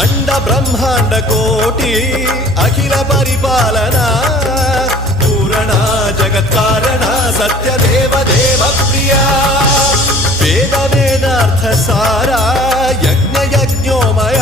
అండ బ్రహ్మాండ కోటి అఖిల పరిపాలన పూరణ జగత్కారణ సత్యదేవ దేవ ప్రియ వేద వేదార్థ సారా యజ్ఞ యజ్ఞోమయ